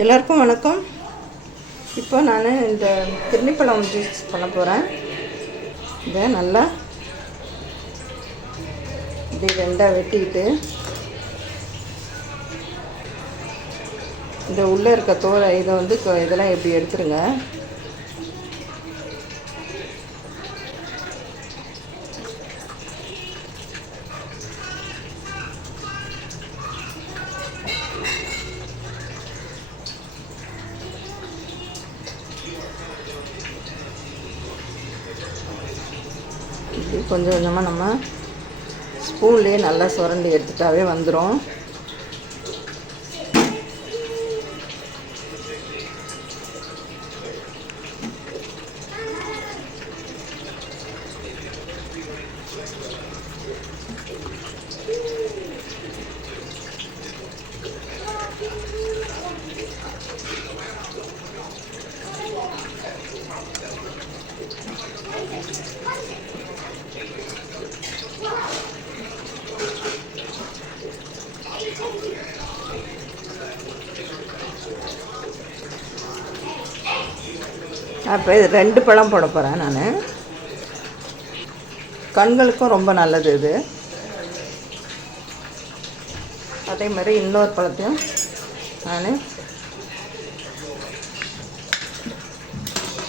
எல்லாருக்கும் வணக்கம். இப்போ நான் இந்த கிர்ணிப்பழம் ஜூஸ் பண்ண போகிறேன் இதை நல்லா இப்படி ரெண்டாக வெட்டிட்டு இந்த உள்ளே இருக்க தோலை இதை வந்து இதெல்லாம் எப்படி எடுத்துருங்க? இப்படி கொஞ்சம் கொஞ்சமாக நம்ம ஸ்பூன்லேயே நல்லா சுரண்டி எடுத்துட்டாவே வந்துடும் அப்போ இது ரெண்டு பழம் போட போகிறேன் நான். கண்களுக்கும் ரொம்ப நல்லது இது. அதே மாதிரி இன்னொரு பழத்தையும் நான்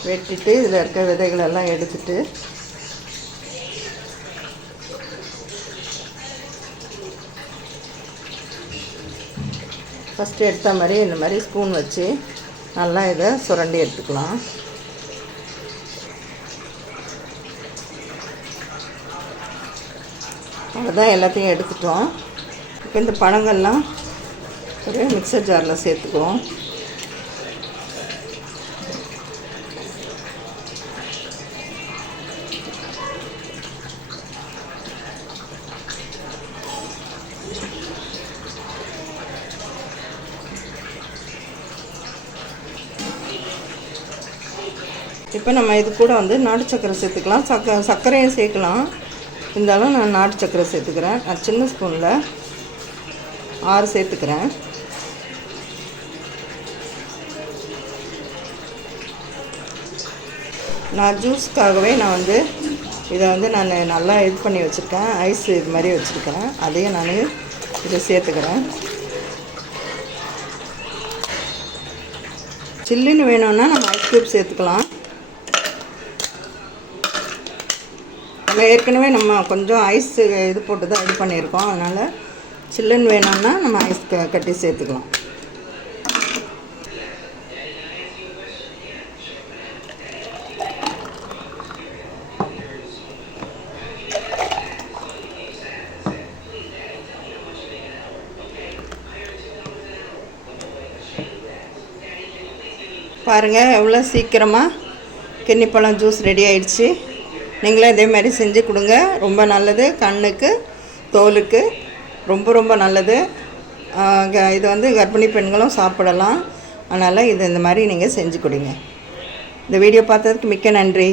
வெட்டிட்டு இதில் இருக்க விதைகளெல்லாம் எடுத்துட்டு ஃபஸ்ட்டு எடுத்த மாதிரி இந்த மாதிரி ஸ்பூன் வச்சு நல்லா இதை சுரண்டி எடுத்துக்கலாம். அவ்வளோதான் எல்லாத்தையும் எடுத்துட்டோம். இப்போ இந்த பழங்கள்லாம் ஒரு மிக்சர் ஜாரில் சேர்த்துக்குவோம். இப்போ நம்ம இது கூட வந்து நாட்டு சக்கரை சேர்த்துக்கலாம். சக்க சர்க்கரையும் சேர்க்கலாம். இருந்தாலும் நான் நாட்டு சக்கரை சேர்த்துக்கிறேன். நான் சின்ன ஸ்பூனில் ஆறு சேர்த்துக்கிறேன். நான் ஜூஸ்க்காகவே நான் வந்து இதை வந்து நான் நல்லா இது பண்ணி வச்சுருக்கேன். ஐஸ் இது மாதிரி வச்சுருக்கிறேன். அதையும் நான் இதை சேர்த்துக்கிறேன். சில்லுன்னு வேணும்னா நம்ம ஐஸ் க்யூப் சேர்த்துக்கலாம். ஏற்கனவே நம்ம கொஞ்சம் ஐஸ் இது போட்டு தான் இது பண்ணியிருக்கோம். அதனால் சில்லுன்னு வேணும்னா நம்ம ஐஸ் க கட்டி சேர்த்துக்கலாம். பாருங்கள் எவ்வளோ சீக்கிரமாக கிண்ணிப்பழம் ஜூஸ் ரெடி ஆயிடுச்சு. நீங்களும் இதே மாதிரி செஞ்சு கொடுங்க. ரொம்ப நல்லது. கண்ணுக்கு தோலுக்கு ரொம்ப ரொம்ப நல்லது. இது வந்து கர்ப்பிணி பெண்களும் சாப்பிடலாம். அதனால் இது இந்த மாதிரி நீங்கள் செஞ்சு கொடுங்க. இந்த வீடியோ பார்த்ததுக்கு மிக்க நன்றி.